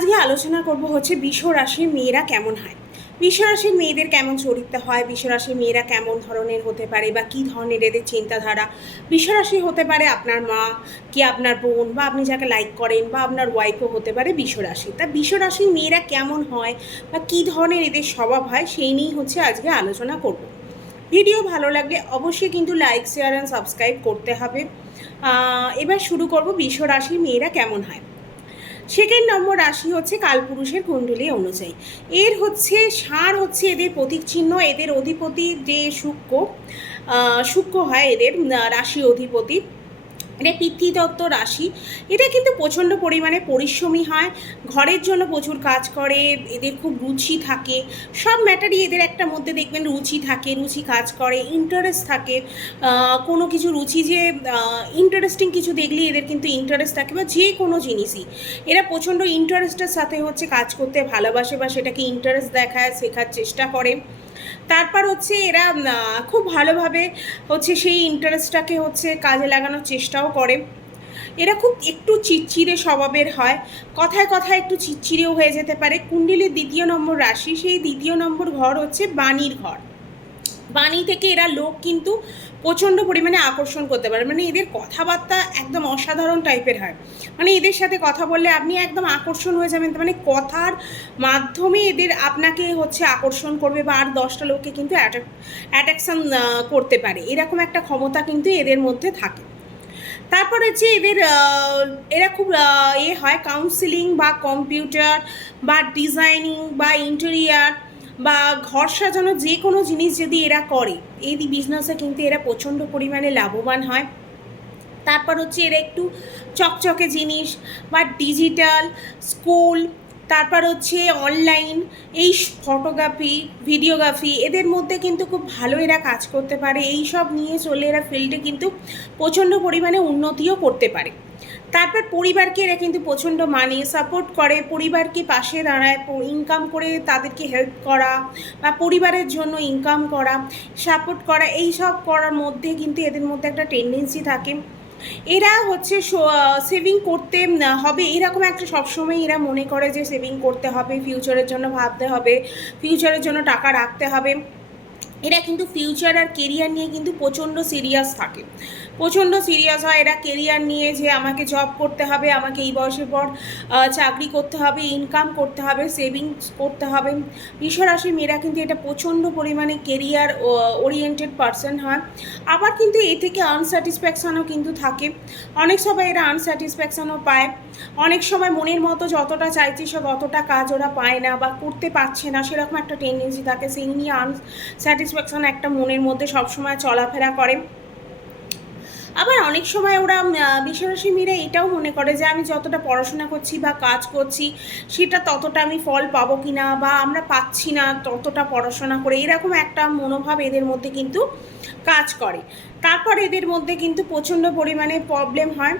আজকে আলোচনা করব হচ্ছে বৃষ রাশির মেয়েরা কেমন হয়, বৃষ রাশির মেয়েদের কেমন চরিত্র হয়, বৃষ রাশির মেয়েরা কেমন ধরনের হতে পারে বা কী ধরনের এদের চিন্তাধারা। বৃষ রাশি হতে পারে আপনার মা, কি আপনার বোন, বা আপনি যাকে লাইক করেন, বা আপনার ওয়াইফও হতে পারে বৃষ রাশি। তা বৃষ রাশির মেয়েরা কেমন হয় বা কী ধরনের এদের স্বভাব হয় সেই নিয়েই হচ্ছে আজকে আলোচনা করব। ভিডিও ভালো লাগলে অবশ্যই কিন্তু লাইক, শেয়ার অ্যান্ড সাবস্ক্রাইব করতে হবে। এবার শুরু করব বৃষ রাশির মেয়েরা কেমন হয়। সেকেন্ড নম্বর রাশি হচ্ছে কালপুরুষের কুণ্ডলী অনুযায়ী। এর হচ্ছে ষাঁড় হচ্ছে এদের প্রতীক চিহ্ন। এদের অধিপতি যে শুক্র হয় এদের রাশি অধিপতি। এটা পিতৃতত্ত্ব রাশি। এটা কিন্তু প্রচণ্ড পরিমাণে পরিশ্রমী হয়, ঘরের জন্য প্রচুর কাজ করে, এদের খুব রুচি থাকে, সব ম্যাটারই এদের একটা মধ্যে দেখবেন রুচি থাকে, রুচি কাজ করে, ইন্টারেস্ট থাকে। কোনো কিছু রুচি যে ইন্টারেস্টিং কিছু দেখলেই এদের কিন্তু ইন্টারেস্ট থাকে, বা যে কোনো জিনিসই এরা প্রচণ্ড ইন্টারেস্টের সাথে হচ্ছে কাজ করতে ভালোবাসে, বা সেটাকে ইন্টারেস্ট দেখায়, শেখার চেষ্টা করে। তারপর হচ্ছে এরা খুব ভালোভাবে হচ্ছে সেই ইন্টারেস্টটাকে হচ্ছে কাজে লাগানোর চেষ্টাও করে। এরা খুব একটু চিড়চিড়ে স্বভাবের হয়, কথায় কথায় একটু চিড়চিড়েও হয়ে যেতে পারে। কুণ্ডলীর দ্বিতীয় নম্বর রাশি, সেই দ্বিতীয় নম্বর ঘর হচ্ছে বাণীর ঘর। বাণী থেকে এরা লোক কিন্তু প্রচণ্ড পরিমাণে আকর্ষণ করতে পারে, মানে এদের কথাবার্তা একদম অসাধারণ টাইপের হয়। মানে এদের সাথে কথা বললে আপনি একদম আকর্ষণ হয়ে যাবেন, মানে কথার মাধ্যমে এদের আপনাকে হচ্ছে আকর্ষণ করবে, বা আর 10টা লোককে কিন্তু অ্যাট্রাকশন করতে পারে, এরকম একটা ক্ষমতা কিন্তু এদের মধ্যে থাকে। তারপর হচ্ছে এরা খুব হয় কাউন্সিলিং বা কম্পিউটার বা ডিজাইনিং বা ইন্টেরিয়ার বা ঘর সাজানো, যে কোনো জিনিস যদি এরা করে, এই বিজনেসে কিন্তু এরা প্রচণ্ড পরিমাণে লাভবান হয়। তারপর হচ্ছে এরা একটু চকচকে জিনিস বা ডিজিটাল স্কুল, তারপর হচ্ছে অনলাইন, এই ফটোগ্রাফি, ভিডিওগ্রাফি, এদের মধ্যে কিন্তু খুব ভালো এরা কাজ করতে পারে। এই সব নিয়ে চলে এরা ফিল্ডে কিন্তু প্রচণ্ড পরিমাণে উন্নতিও করতে পারে। তারপর পরিবারকে এরা কিন্তু প্রচণ্ড মানে সাপোর্ট করে, পরিবারকে পাশে দাঁড়ায়, ইনকাম করে তাদেরকে হেল্প করা বা পরিবারের জন্য ইনকাম করা, সাপোর্ট করা, এই সব করার মধ্যে কিন্তু এদের মধ্যে একটা টেন্ডেন্সি থাকে। এরা হচ্ছে সেভিং করতে হবে, এরকম একটা সবসময় এরা মনে করে যে সেভিং করতে হবে, ফিউচারের জন্য ভাবতে হবে, ফিউচারের জন্য টাকা রাখতে হবে। এরা কিন্তু ফিউচার আর কেরিয়ার নিয়ে কিন্তু প্রচণ্ড সিরিয়াস থাকে, প্রচণ্ড সিরিয়াস হয় এরা কেরিয়ার নিয়ে, যে আমাকে জব করতে হবে, আমাকে এই বয়সের পর চাকরি করতে হবে, ইনকাম করতে হবে, সেভিংস করতে হবে। বৃষ রাশির মেয়েরা কিন্তু এটা প্রচণ্ড পরিমাণে কেরিয়ার ওরিয়েন্টেড পারসন হয়। আবার কিন্তু এ থেকে আনস্যাটিসফ্যাকশানও কিন্তু থাকে, অনেক সময় এরা আনস্যাটিসফ্যাকশানও পায়। অনেক সময় মনের মতো যতটা চাইছে সে ততটা কাজ ওরা পায় না বা করতে পারছে না, সেরকম একটা টেন্ডেন্সি থাকে, সেই নিয়ে আনস্যাটিসফ্যাকশান একটা মনের মধ্যে সবসময় চলাফেরা করে। আবার অনেক সময় ওরা বৃষরাশি মেয়েরা এটাও মনে করে যে আমি যতটা পড়াশোনা করছি বা কাজ করছি সেটা ততটা আমি ফল পাবো কি না, বা আমরা পাচ্ছি না ততটা পড়াশোনা করে, এরকম একটা মনোভাব এদের মধ্যে কিন্তু কাজ করে। তারপর এদের মধ্যে কিন্তু প্রচণ্ড পরিমাণে প্রবলেম হয়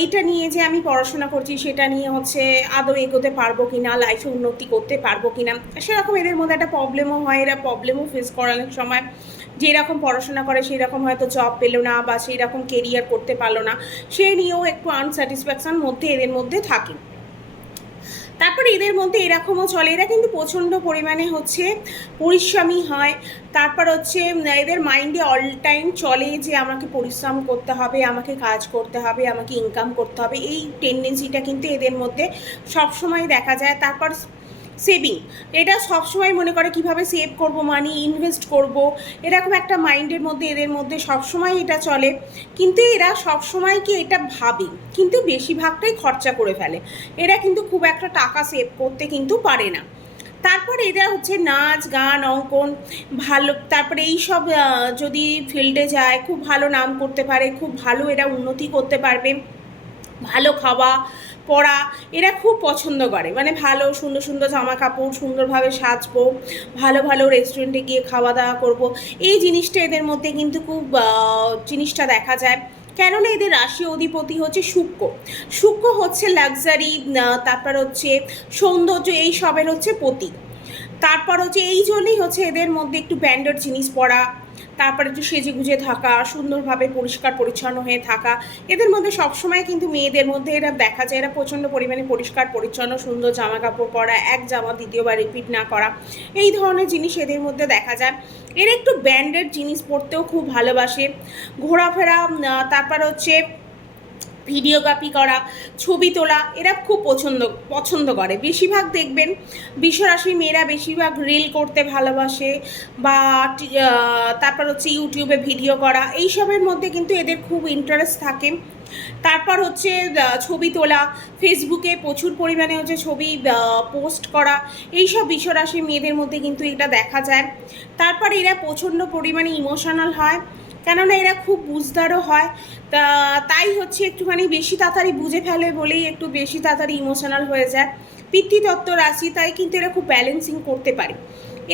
এইটা নিয়ে, যে আমি পড়াশোনা করছি সেটা নিয়ে হচ্ছে আদৌ এগোতে পারবো কি না, লাইফে উন্নতি করতে পারবো কি না, সেরকম এদের মধ্যে একটা প্রবলেমও হয়। এরা প্রবলেমও ফেস করে অনেক সময়, যেরকম পড়াশোনা করে সেই রকম হয়তো জব পেলো না বা সেই রকম কেরিয়ার করতে পারলো না, সে নিয়েও একটু আনস্যাটিসফ্যাকশন মধ্যে এদের মধ্যে থাকে। তারপর এদের মধ্যে এরকমও চলে, এরা কিন্তু প্রচণ্ড পরিমাণে হচ্ছে পরিশ্রমী হয়। তারপর হচ্ছে এদের মাইন্ডে অল টাইম চলে যে আমাকে পরিশ্রম করতে হবে, আমাকে কাজ করতে হবে, আমাকে ইনকাম করতে হবে, এই টেন্ডেন্সিটা কিন্তু এদের মধ্যে সবসময় দেখা যায়। তারপর সেভিং, এটা সবসময় মনে করে কিভাবে সেভ করব, মানি ইনভেস্ট করব, এরকম একটা মাইন্ডের মধ্যে এদের মধ্যে সবসময় এটা চলে। কিন্তু এরা সবসময় কি এটা ভাবে, কিন্তু বেশিরভাগটাই খরচা করে ফেলে, এরা কিন্তু খুব একটা টাকা সেভ করতে কিন্তু পারে না। তারপর এরা হচ্ছে নাচ গান অঙ্কন ভালো, তারপরে এই সব যদি ফিল্ডে যায় খুব ভালো নাম করতে পারে, খুব ভালো এরা উন্নতি করতে পারবে। ভালো খাওয়া পরা এরা খুব পছন্দ করে, মানে ভালো সুন্দর সুন্দর জামা কাপড়, সুন্দরভাবে সাজবো, ভালো ভালো রেস্টুরেন্টে গিয়ে খাওয়া দাওয়া করবো, এই জিনিসটা এদের মধ্যে কিন্তু খুব জিনিসটা দেখা যায়। কেননা এদের রাশি অধিপতি হচ্ছে শুক্র, শুক্র হচ্ছে লাক্সারি, তারপর হচ্ছে সৌন্দর্য, এই সবের হচ্ছে প্রতীক। তারপর হচ্ছে এই জন্যই হচ্ছে এদের মধ্যে একটু ব্র্যান্ডেড জিনিস পরা, তারপরে একটু সেজে গুজে থাকা, সুন্দরভাবে পরিষ্কার পরিচ্ছন্ন হয়ে থাকা। এদের মধ্যে সবসময় কিন্তু মেয়েদের মধ্যে এরা দেখা যায় এরা প্রচণ্ড পরিমাণে পরিষ্কার পরিচ্ছন্ন, সুন্দর জামা কাপড় পরা, এক জামা দ্বিতীয়বার রিপিট না করা, এই ধরনের জিনিস এদের মধ্যে দেখা যায়। এরা একটু ব্র্যান্ডেড জিনিস পরতেও খুব ভালোবাসে, ঘোরাফেরা, তারপর হচ্ছে ভিডিওগ্রাফি করা, ছবি তোলা এরা খুব পছন্দ করে। বেশিরভাগ দেখবেন বিশ্বরাশির মেয়েরা বেশিরভাগ রিল করতে ভালোবাসে, বা তারপর হচ্ছে ইউটিউবে ভিডিও করা, এইসবের মধ্যে কিন্তু এদের খুব ইন্টারেস্ট থাকে। তারপর হচ্ছে ছবি তোলা, ফেসবুকে প্রচুর পরিমাণে হচ্ছে ছবি পোস্ট করা, এইসব বিশ্বরাশির মেয়েদের মধ্যে কিন্তু এটা দেখা যায়। তারপর এরা প্রচণ্ড পরিমাণে ইমোশনাল হয়, কেননা এরা খুব বুঝদারও হয়, তাই হচ্ছে একটুখানি বেশি তাড়াতাড়ি বুঝে ফেলে বলেই একটু বেশি তাড়াতাড়ি ইমোশনাল হয়ে যায়। পিতৃতত্ত্ব রাশি, তাই কিন্তু এরা খুব ব্যালেন্সিং করতে পারে।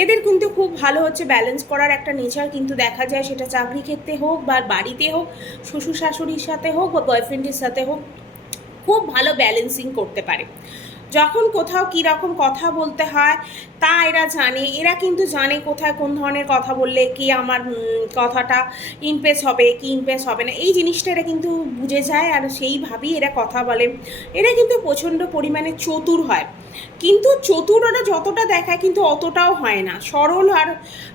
এদের কিন্তু খুব ভালো হচ্ছে ব্যালেন্স করার একটা নেচার কিন্তু দেখা যায়, সেটা চাকরি ক্ষেত্রে হোক বা বাড়িতে হোক, শ্বশুর শাশুড়ির সাথে হোক বা বয়ফ্রেন্ডের সাথে হোক, খুব ভালো ব্যালেন্সিং করতে পারে। যখন কোথাও কীরকম কথা বলতে হয় তা এরা জানে, এরা কিন্তু জানে কোথায় কোন ধরনের কথা বললে কি আমার কথাটা ইমপ্রেস হবে কি ইমপ্রেস হবে না, এই জিনিসটা এরা কিন্তু বুঝে যায়, আর সেইভাবেই এরা কথা বলে। এরা কিন্তু প্রচণ্ড পরিমাণে চতুর হয়, কিন্তু চতুর ওরা যতটা দেখায় কিন্তু অতটাও হয় না, সরল আর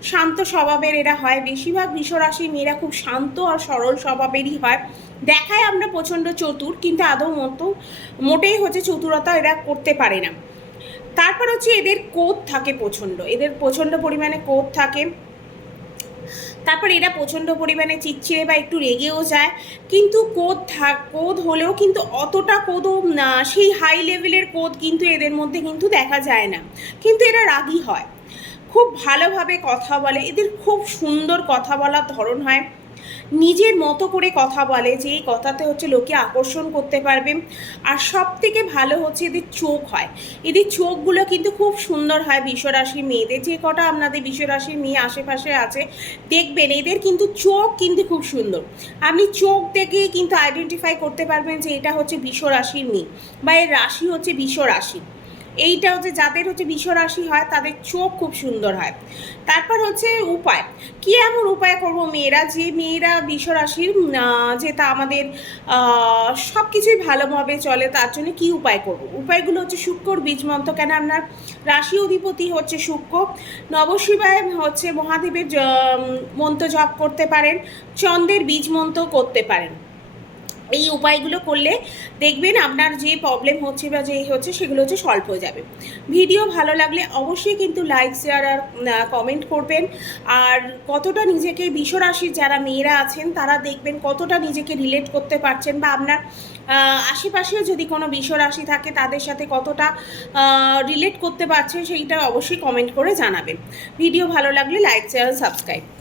শান্ত স্বভাবের এরা হয়। বেশিরভাগ বৃষরাশির মেয়েরা খুব শান্ত আর সরল স্বভাবেরই হয়। দেখায় আমরা প্রচণ্ড চতুর, কিন্তু আদৌ মোটেই হচ্ছে চতুরতা এরা করতে পারে না। তারপর হচ্ছে এদের ক্রোধ থাকে প্রচণ্ড, এদের প্রচণ্ড পরিমাণে ক্রোধ থাকে। তারপর এরা প্রচণ্ড পরিমাণে চিড়চিড়ে বা একটু রেগেও যায়, কিন্তু ক্রোধ হলেও কিন্তু অতটা ক্রোধও সেই হাই লেভেলের ক্রোধ কিন্তু এদের মধ্যে কিন্তু দেখা যায় না, কিন্তু এরা রাগী হয়, খুব ভালোভাবে কথা বলে, এদের খুব সুন্দর কথা বলার ধরন হয়, নিজের মতো করে কথা বলে, যে এই কথাতে হচ্ছে লোকে আকর্ষণ করতে পারবে। আর সব থেকে ভালো হচ্ছে এদের চোখ হয়, এদের চোখগুলো কিন্তু খুব সুন্দর হয় বিশ্বরাশির মেয়েদের। যে কটা আপনাদের বিশ্বরাশির মেয়ে আশেপাশে আছে দেখবেন এদের কিন্তু চোখ কিন্তু খুব সুন্দর, আপনি চোখ দেখেই কিন্তু আইডেন্টিফাই করতে পারবেন যে এটা হচ্ছে বিশ্বরাশির মেয়ে বা এর রাশি হচ্ছে বিশ্বরাশি। এইটা হচ্ছে যাদের হচ্ছে বিশ্বরাশি হয় তাদের চোখ খুব সুন্দর হয়। তারপর হচ্ছে উপায়, কী এমন উপায় করবো মেয়েরা, যে মেয়েরা বিশ্বরাশির যেটা আমাদের সব কিছুই ভালোভাবে চলে, তার জন্য কী উপায় করব। উপায়গুলো হচ্ছে শুক্রর বীজ মন্ত্র, কেন আপনার রাশি অধিপতি হচ্ছে শুক্র, নবশিবায় হচ্ছে মহাদেবের মন্ত্র জপ করতে পারেন, চন্দ্রের বীজ মন্ত্র করতে পারেন। এই উপায়গুলো করলে দেখবেন আপনার যে প্রবলেম হচ্ছে বা যে হচ্ছে সেগুলো হচ্ছে সলভ হয়ে যাবে। ভিডিও ভালো লাগলে অবশ্যই কিন্তু লাইক শেয়ার আর কমেন্ট করবেন। আর কতটা নিজেকে বিশ্বরাশির যারা মেয়েরা আছেন তারা দেখবেন কতটা নিজেকে রিলেট করতে পারছেন, বা আপনার আশেপাশেও যদি কোনো বিশ্বরাশি থাকে তাদের সাথে কতটা রিলেট করতে পারছেন সেইটা অবশ্যই কমেন্ট করে জানাবেন। ভিডিও ভালো লাগলে লাইক শেয়ার সাবস্ক্রাইব।